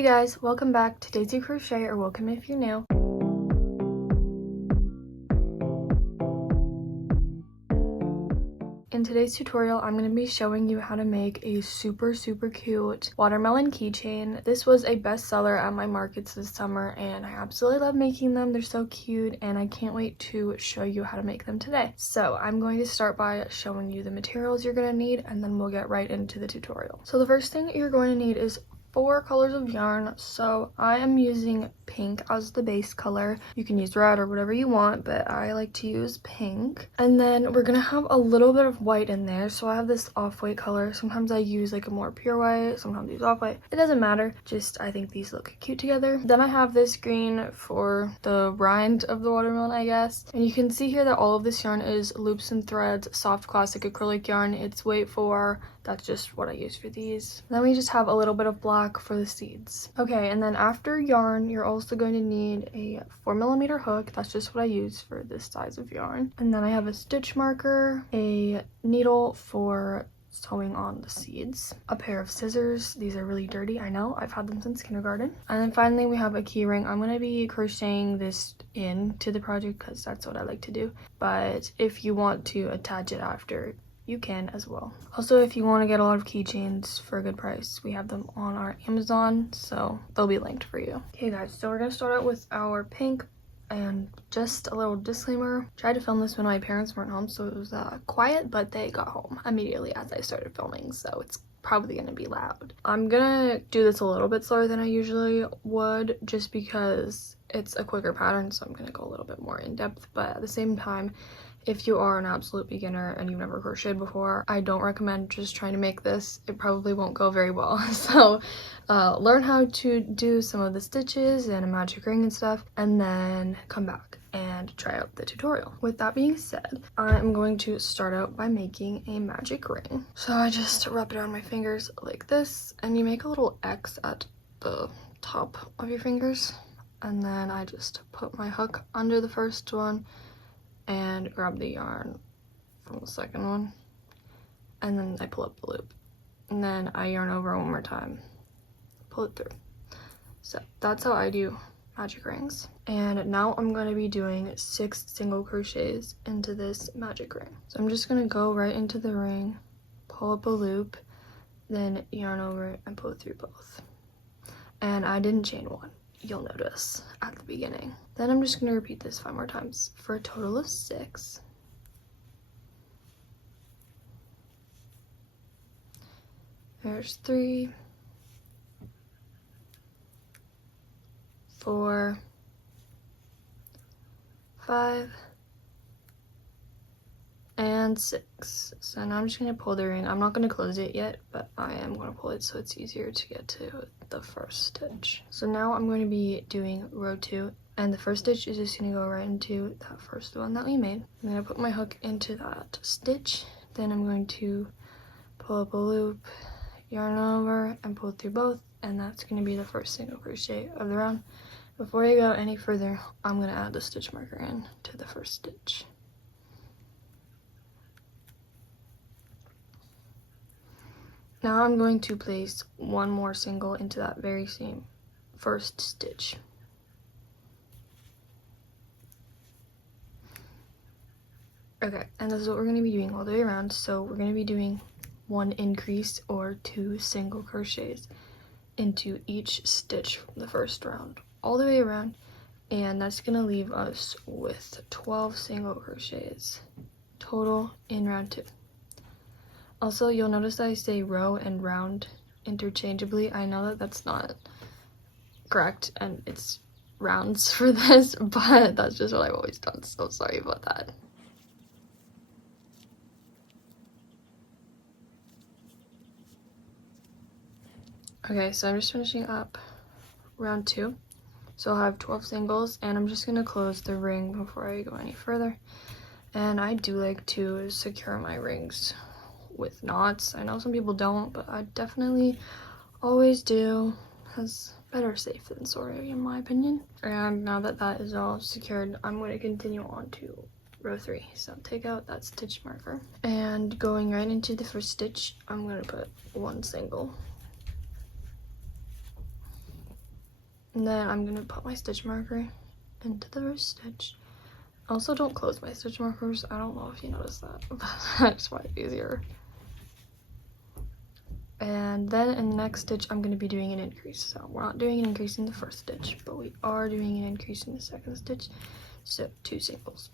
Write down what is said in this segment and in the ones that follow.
Hey guys, welcome back to Daisy Crochet, or welcome if you're new. In today's tutorial, I'm going to be showing you how to make a super cute watermelon keychain. This was a bestseller at my markets this summer and I absolutely love making them. They're so cute and I can't wait to show you how to make them today. So I'm going to start by showing you the materials you're going to need and then we'll get right into the tutorial. So the first thing you're going to need is 4 colors of yarn. So I am using pink as the base color. You can use red or whatever you want, but I like to use pink. And then we're gonna have a little bit of white in there. So I have this off-white color. Sometimes I use like a more pure white, sometimes I use off-white. It doesn't matter, just I think these look cute together. Then I have this green for the rind of the watermelon, I guess. And you can see here that all of this yarn is loops and threads, soft classic acrylic yarn. It's weight 4. That's just what I use for these. Then we just have a little bit of black for the seeds. Okay, and then after yarn, you're also going to need a 4mm hook. That's just what I use for this size of yarn. And then I have a stitch marker, a needle for sewing on the seeds, a pair of scissors. These are really dirty, I know. I've had them since kindergarten. And then finally we have a key ring. I'm going to be crocheting this into the project because that's what I like to do. But if you want to attach it after, you can as well. Also, if you want to get a lot of keychains for a good price, we have them on our Amazon, so they'll be linked for you. Okay guys, so we're gonna start out with our pink. And just a little disclaimer, tried to film this when my parents weren't home, so it was quiet, but they got home immediately as I started filming, so it's probably gonna be loud. I'm gonna do this a little bit slower than I usually would just because it's a quicker pattern, so I'm gonna go a little bit more in depth, but at the same time, if you are an absolute beginner and you've never crocheted before, I don't recommend just trying to make this. It probably won't go very well. So learn how to do some of the stitches and a magic ring and stuff, and then come back and try out the tutorial. With that being said, I'm going to start out by making a magic ring. So I just wrap it around my fingers like this, and you make a little X at the top of your fingers, and then I just put my hook under the first one and grab the yarn from the second one, and then I pull up the loop, and then I yarn over one more time, pull it through. So that's how I do magic rings. And now I'm going to be doing 6 single crochets into this magic ring. So I'm just going to go right into the ring, pull up a loop, then yarn over it and pull it through both. And I didn't chain one, you'll notice at the beginning. Then I'm just going to repeat this 5 more times for a total of 6. There's 3, 4, 5, and 6. So now I'm just going to pull the ring. I'm not going to close it yet, but I am going to pull it so it's easier to get to the first stitch. So now I'm going to be doing row 2, and the first stitch is just going to go right into that first one that we made. I'm going to put my hook into that stitch, then I'm going to pull up a loop, yarn over, and pull through both, and that's going to be the first single crochet of the round. Before I go any further, I'm going to add the stitch marker in to the first stitch. Now I'm going to place one more single into that very same first stitch. Okay, and this is what we're going to be doing all the way around. So we're going to be doing 1 increase or 2 single crochets into each stitch from the first round all the way around, and that's going to leave us with 12 single crochets total in round 2. Also, you'll notice that I say row and round interchangeably. I know that that's not correct and it's rounds for this, but that's just what I've always done, so sorry about that. Okay, so I'm just finishing up round 2. So I'll have 12 singles, and I'm just going to close the ring before I go any further. And I do like to secure my rings with knots. I know some people don't, but I definitely always do, because better safe than sorry in my opinion. And now that that is all secured, I'm going to continue on to row 3. So take out that stitch marker, and going right into the first stitch, I'm going to put 1 single. And then I'm gonna put my stitch marker into the first stitch. Also, don't close my stitch markers. I don't know if you noticed that, but I just find it easier. And then in the next stitch, I'm going to be doing an increase. So we're not doing an increase in the first stitch, but we are doing an increase in the second stitch. So 2 singles.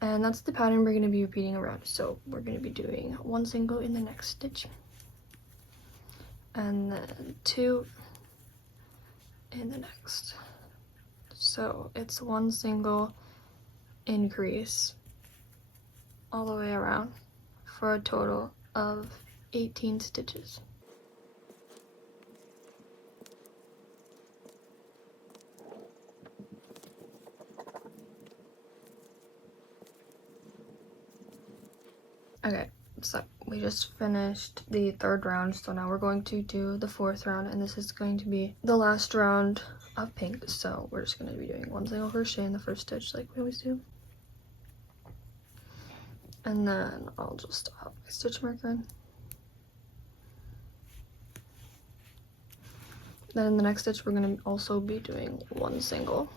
And that's the pattern we're going to be repeating around. So we're going to be doing 1 single in the next stitch, and then 2 in the next. So it's 1 single increase all the way around for a total of 18 stitches. Okay, so we just finished the 3rd round, so now we're going to do the 4th round, and this is going to be the last round of pink. So we're just going to be doing 1 single crochet in the first stitch like we always do, and then I'll just put my stitch marker in. Then in the next stitch we're going to also be doing 1 single.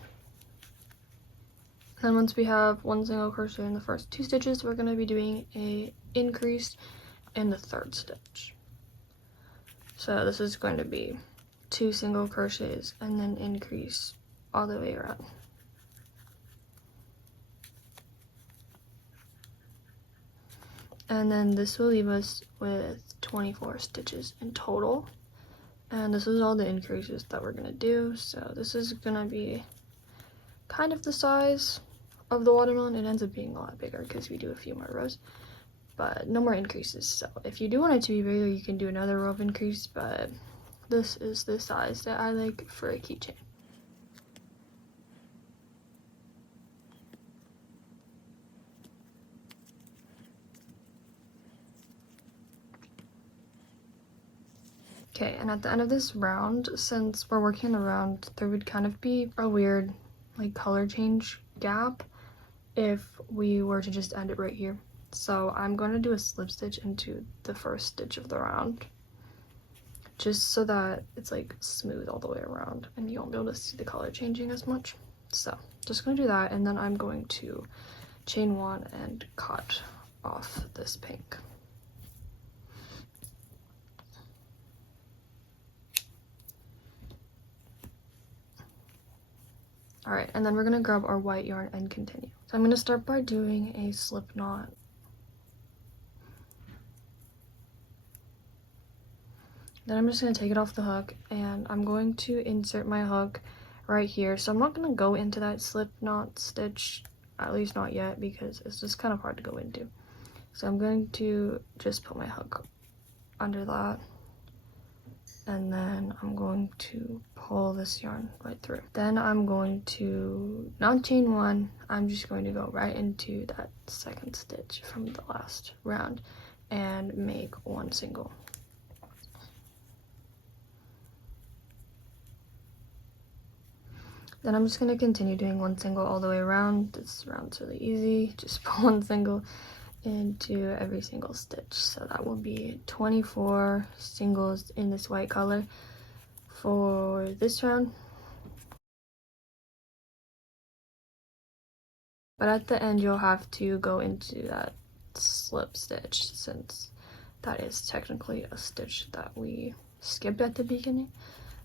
Then once we have 1 single crochet in the first 2 stitches, we're going to be doing a increase in the 3rd stitch. So this is going to be 2 single crochets and then increase all the way around. And then this will leave us with 24 stitches in total. And this is all the increases that we're going to do. So this is going to be kind of the size of the watermelon. It ends up being a lot bigger because we do a few more rows, but no more increases. So if you do want it to be bigger, you can do another row of increase, but this is the size that I like for a keychain. Okay, and at the end of this round, since we're working the round, there would kind of be a weird like color change gap if we were to just end it right here. So I'm going to do a slip stitch into the first stitch of the round, just so that it's like smooth all the way around and you won't be able to see the color changing as much. So just going to do that, and then I'm going to chain 1 and cut off this pink. Alright, and then we're going to grab our white yarn and continue. So I'm going to start by doing a slip knot. Then I'm just going to take it off the hook, and I'm going to insert my hook right here. So I'm not going to go into that slip knot stitch, at least not yet, because it's just kind of hard to go into. So I'm going to just put my hook under that, and then I'm going to pull this yarn right through. Then I'm going to not chain 1, I'm just going to go right into that second stitch from the last round and make 1 single. Then I'm just going to continue doing 1 single all the way around. This round's really easy, just put 1 single into every single stitch. So that will be 24 singles in this white color for this round. But at the end you'll have to go into that slip stitch, since that is technically a stitch that we skipped at the beginning.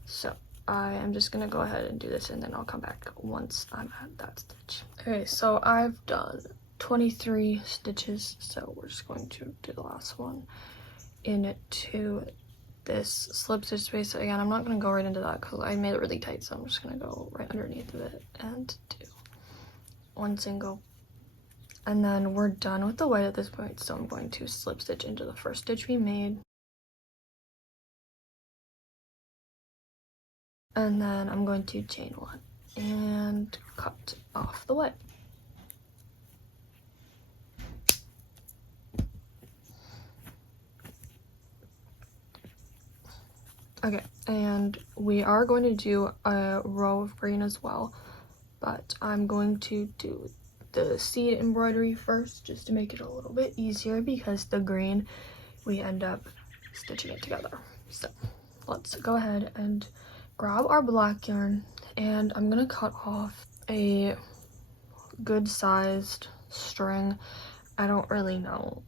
So I am just gonna go ahead and do this, and then I'll come back once I'm at that stitch. Okay, so I've done 23 stitches, so we're just going to do the last one into this slip stitch space. Again, I'm not going to go right into that because I made it really tight, so I'm just going to go right underneath of it and do 1 single. And then we're done with the white at this point, so I'm going to slip stitch into the first stitch we made. And then I'm going to chain 1 and cut off the white. Okay, and we are going to do a row of green as well, but I'm going to do the seed embroidery first, just to make it a little bit easier, because the green we end up stitching it together. So let's go ahead and grab our black yarn and I'm gonna cut off a good sized string. I don't really know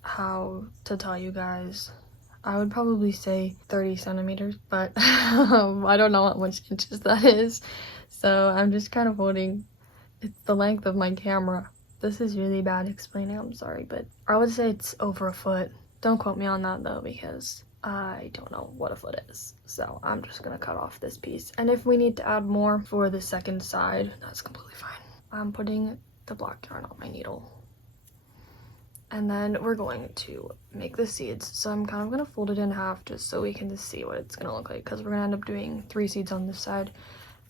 how to tell you guys. I would probably say 30 centimeters, but I don't know how much inches that is. So I'm just kind of holding, it's the length of my camera. This is really bad explaining, I'm sorry, but I would say it's over a foot. Don't quote me on that though, because I don't know what a foot is. So I'm just gonna cut off this piece. And if we need to add more for the second side, that's completely fine. I'm putting the black yarn on my needle. And then we're going to make the seeds. So I'm kind of going to fold it in half just so we can just see what it's going to look like, because we're going to end up doing 3 seeds on this side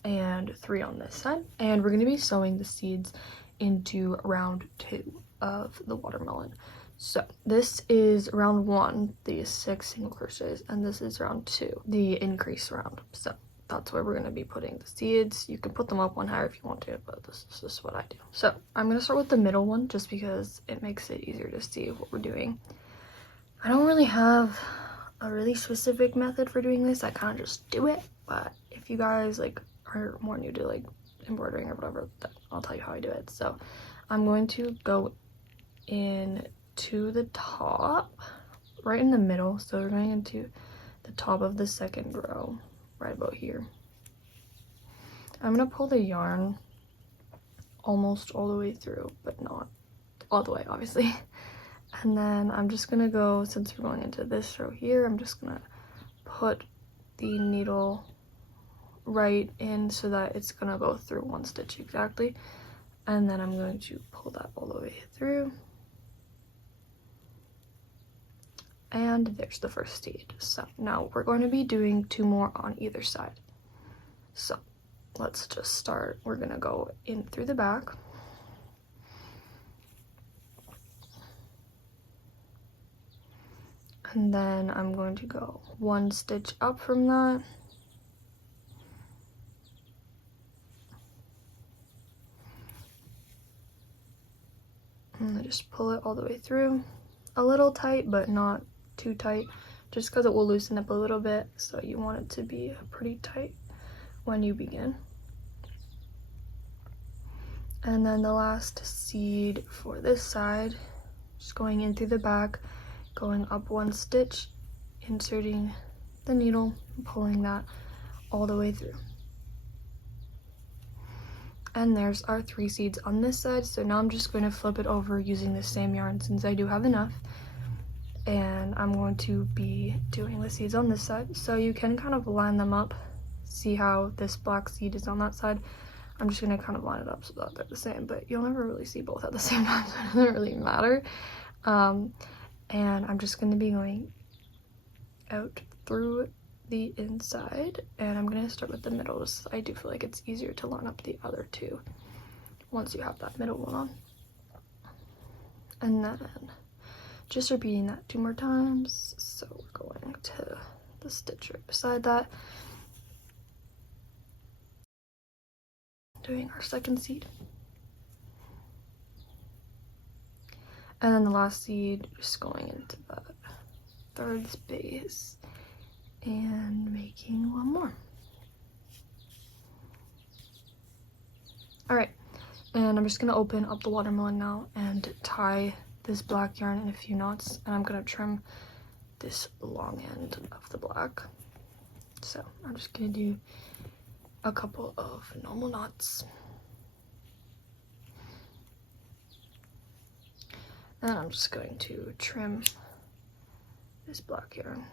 and 3 on this side. And we're going to be sewing the seeds into round 2 of the watermelon. So this is round 1, the 6 single crochets, and this is round 2, the increase round. So that's where we're going to be putting the seeds. You can put them up one higher if you want to, but this is just what I do. So I'm going to start with the middle one just because it makes it easier to see what we're doing. I don't really have a really specific method for doing this. I kind of just do it, but if you guys like are more new to like embroidering or whatever, then I'll tell you how I do it. So I'm going to go in to the top, right in the middle. So we're going into the top of the second row. Right about here. I'm gonna pull the yarn almost all the way through, but not all the way, obviously. And then I'm just gonna go, since we're going into this row here, I'm just gonna put the needle right in so that it's gonna go through 1 stitch exactly. And then I'm going to pull that all the way through. And there's the first seed. So now we're going to be doing 2 more on either side. So let's just start. We're gonna go in through the back. And then I'm going to go 1 stitch up from that. And I just pull it all the way through. A little tight, but not too tight, just because it will loosen up a little bit, so you want it to be pretty tight when you begin. And then the last seed for this side, just going in through the back, going up 1 stitch, inserting the needle, and pulling that all the way through. And there's our 3 seeds on this side. So now I'm just going to flip it over using the same yarn since I do have enough. And I'm going to be doing the seeds on this side. So you can kind of line them up. See how this black seed is on that side? I'm just going to kind of line it up so that they're the same. But you'll never really see both at the same time, so it doesn't really matter. And I'm just going to be going out through the inside, and I'm going to start with the middle. I do feel like it's easier to line up the other 2 once you have that middle one on. And then just repeating that 2 more times. So we're going to the stitch right beside that, doing our second seed, and then the last seed just going into that 3rd space and making 1 more. All right, and I'm just gonna open up the watermelon now and tie this black yarn in a few knots, and I'm gonna trim this long end of the black. So I'm just gonna do a couple of normal knots, and I'm just going to trim this black yarn.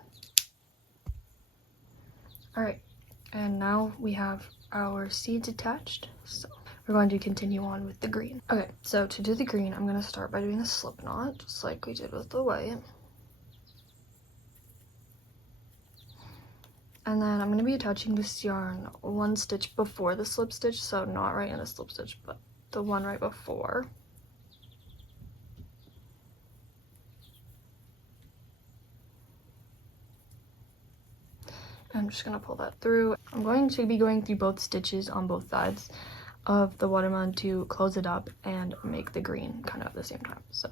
All right, and now we have our seeds attached, so we're going to continue on with the green. Okay, so to do the green, I'm going to start by doing a slip knot, just like we did with the white. And then I'm going to be attaching this yarn 1 stitch before the slip stitch, so not right in the slip stitch, but the one right before. I'm just going to pull that through. I'm going to be going through both stitches on both sides of the watermelon to close it up and make the green kind of at the same time. So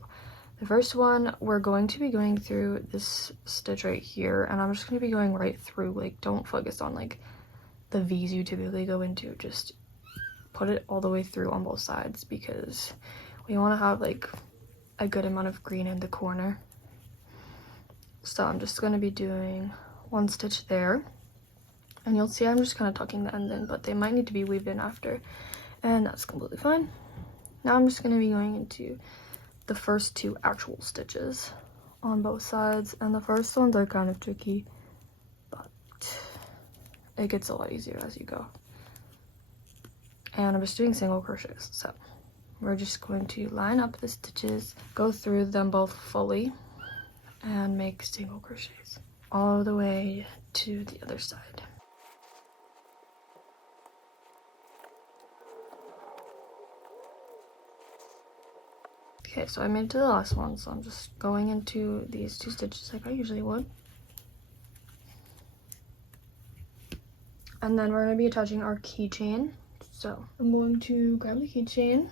The first one, we're going to be going through this stitch right here, and I'm just going to be going right through. Like, don't focus on like the V's you typically go into, just put it all the way through on both sides, because we want to have like a good amount of green in the corner. So I'm just going to be doing one stitch there, and you'll see I'm just kind of tucking the ends in, but they might need to be weaved in after, and that's completely fine. Now I'm just going to be going into the first 2 actual stitches on both sides, and the first ones are kind of tricky, but it gets a lot easier as you go. And I'm just doing single crochets, so we're just going to line up the stitches, go through them both fully, and make single crochets all the way to the other side. Okay, so I made it to the last one, so I'm just going into these 2 stitches like I usually would. And then we're going to be attaching our keychain. So I'm going to grab the keychain,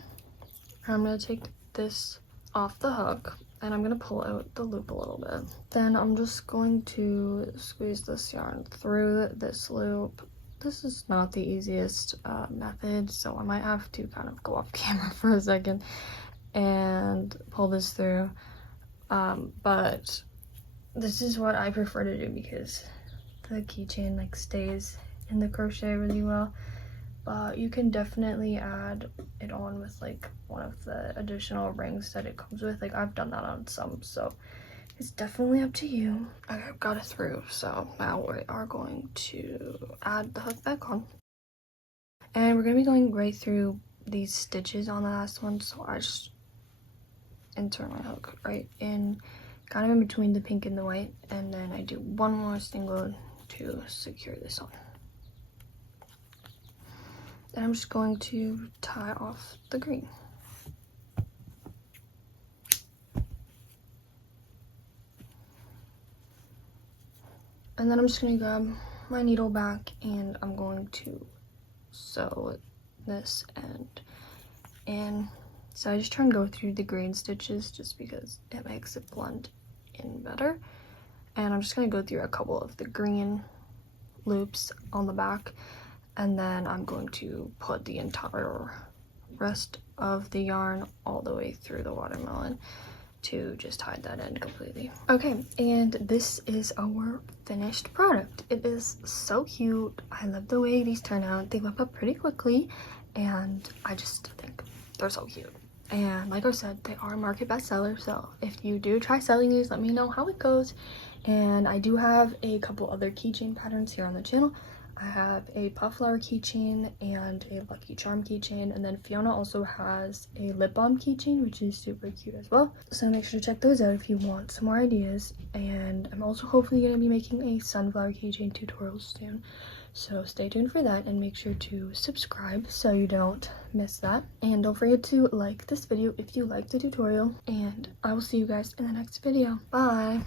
and I'm going to take this off the hook, and I'm going to pull out the loop a little bit. Then I'm just going to squeeze this yarn through this loop. This is not the easiest method, so I might have to kind of go off camera for a second and pull this through, but this is what I prefer to do because the keychain like stays in the crochet really well. But you can definitely add it on with like one of the additional rings that it comes with. Like, I've done that on some, so it's definitely up to you. Okay, I've got it through, so now we are going to add the hook back on, and we're going to be going right through these stitches on the last one. So I just insert my hook right in, kind of in between the pink and the white, and then I do one more single to secure this on. Then I'm just going to tie off the green. And then I'm just going to grab my needle back, and I'm going to sew this end in. So I just try and go through the green stitches just because it makes it blend in better. And I'm just going to go through a couple of the green loops on the back, and then I'm going to put the entire rest of the yarn all the way through the watermelon to just hide that end completely. Okay, and this is our finished product. It is so cute. I love the way these turn out. They whip up pretty quickly, and I just think they're so cute. And like I said, they are a market bestseller, so if you do try selling these, let me know how it goes. And I do have a couple other keychain patterns here on the channel. I have a puff flower keychain and a lucky charm keychain, and then Fiona also has a lip balm keychain, which is super cute as well. So make sure to check those out if you want some more ideas. And I'm also hopefully going to be making a sunflower keychain tutorial soon, so stay tuned for that, and make sure to subscribe so you don't miss that. And don't forget to like this video if you liked the tutorial, and I will see you guys in the next video. Bye!